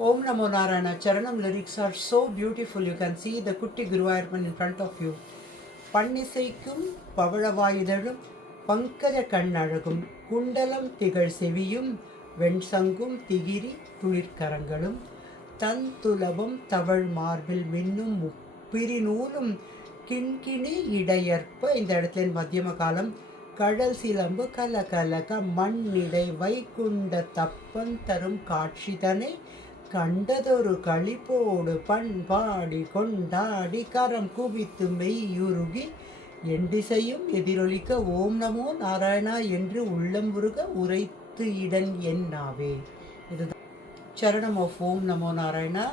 Om Namo Narayana. Charanam lyrics are so beautiful. You can see the Kutti Guruvayurpan in front of you. பன்னிசைக்கும் பவழவாயுதழும் பங்கஜ கண்ணழகும் குண்டலம் திகழ் செவியும் வெண்சங்கும் திகிரி துளிர்கரங்களும் தந்துலபம் தவழ் மார்பில் மின்னும் முப்பிரி நூலும் கிண்கிணி இடையற்ப. இந்த இடத்துல மத்தியம காலம். கடல் சிலம்பு கல கலக மண்ணிடை வைகுண்ட தப்பன் தரும் காட்சிதனை கண்டதொரு களிப்போடு பண்பாடி கொண்டாடி கரம் குவித்து மெய்யுருகி எண்டிசையும் எதிரொலிக்க ஓம் நமோ நாராயணா என்று உள்ளம் உருக உரைத்து இடன் என்னாவே. இதுதான் சரணம் ஆஃப் ஓம் நமோ நாராயணா.